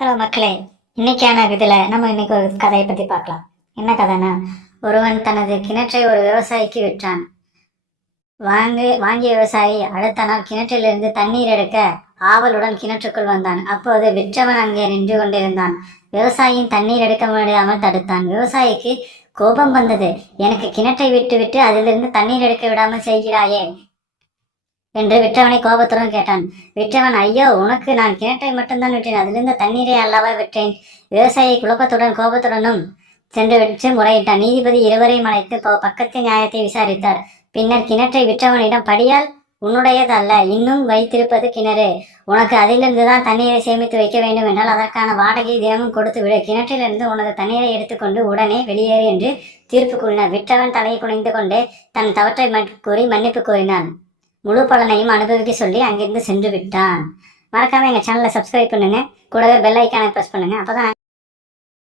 Hello மக்களே, இன்னைக்கான நம்ம இன்னைக்கு ஒரு கதையை பத்தி பார்க்கலாம். என்ன கதைனா, ஒருவன் தனது கிணற்றை ஒரு விவசாயிக்கு விற்றான். வாங்கிய விவசாயி அடுத்த நாள் கிணற்றிலிருந்து தண்ணீர் எடுக்க ஆவலுடன் கிணற்றுக்குள் வந்தான். அப்போது விற்றவன் அங்கே நின்று கொண்டிருந்தான். விவசாயியின் தண்ணீர் எடுக்க முடியாமல் தடுத்தான். விவசாயிக்கு கோபம் வந்தது. எனக்கு கிணற்றை விட்டு விட்டு அதிலிருந்து தண்ணீர் எடுக்க விடாமல் செய்கிறாயே என்று விற்றவனை கோபத்துடன் கேட்டான். விற்றவன், ஐயோ, உனக்கு நான் கிணற்றை மட்டும்தான் விட்டேன், அதிலிருந்து தண்ணீரை அல்லவா விட்டேன். விவசாயி குழப்பத்துடன் கோபத்துடனும் சென்று விட்டு முறையிட்டான். நீதிபதி இருவரையும் அழைத்து பக்கத்து நியாயத்தை விசாரித்தார். பின்னர் கிணற்றை விற்றவனிடம், படியால் உன்னுடையது அல்ல, இன்னும் வைத்திருப்பது கிணறு. உனக்கு அதிலிருந்து தான் தண்ணீரை சேமித்து வைக்க வேண்டும் என்றால் அதற்கான வாடகை தினமும் கொடுத்து விடு. கிணற்றிலிருந்து உனது தண்ணீரை எடுத்துக்கொண்டு உடனே வெளியேறு என்று தீர்ப்பு கூறினார். விற்றவன் தலையை குனிந்து கொண்டு தன் தவற்றை கூறி மன்னிப்பு கூறினான். முழு பலனையும் அனுபவிக்க சொல்லி அங்கிருந்து சென்று விட்டான். மறக்காம எங்க சேனலை சப்ஸ்கிரைப் பண்ணுங்க, கூடவே பெல் ஐக்கானை பிரஸ் பண்ணுங்க. அப்பதான்